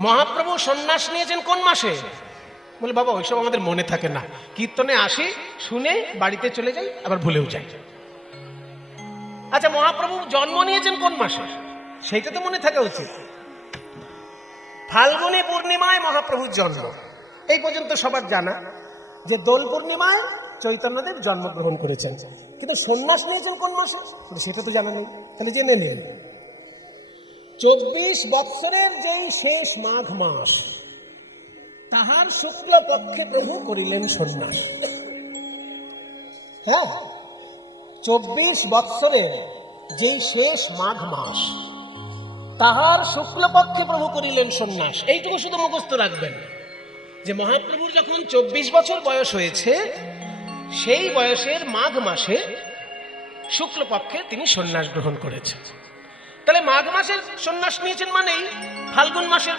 মহাপ্রভু সন্ন্যাস নিয়েছেন কোন মাসে? বলে, বাবা, ওইসব আমাদের মনে থাকে না। কীর্তনে আসি, শুনে বাড়িতে চলে যাই, আবার ভুলেও যাই। আচ্ছা মহাপ্রভু জন্ম নিয়েছেন কোন মাসে? সেইটা তো মনে থাকা উচিত। ফাল্গুনী পূর্ণিমায় মহাপ্রভুর জন্ম। এই পর্যন্ত সবার জানা যে দোল পূর্ণিমায় চৈতন্যদেব জন্মগ্রহণ করেছেন। কিন্তু সন্ন্যাস নিয়েছেন কোন মাসে? সেটা তো জানা নেই। তাহলে জেনে নিন। চব্বিশ বৎসরের যেই শেষ মাঘ মাস, তাহার শুক্ল পক্ষে প্রভু করিলেন সন্ন্যাস। হ্যাঁ চব্বিশ বৎসরের যেই শেষ মাঘ মাস, তাহার শুক্লপক্ষে প্রভু করিলেন সন্ন্যাস। এইটুকু শুধু মুখস্থ রাখবেন যে মহাপ্রভুর যখন চব্বিশ বছর বয়স হয়েছে, সেই বয়সের মাঘ মাসে শুক্লপক্ষে তিনি সন্ন্যাস গ্রহণ করেছেন। তাহলে মাঘ মাসের সন্ন্যাস নিয়েছেন মানেই ফাল্গুন মাসের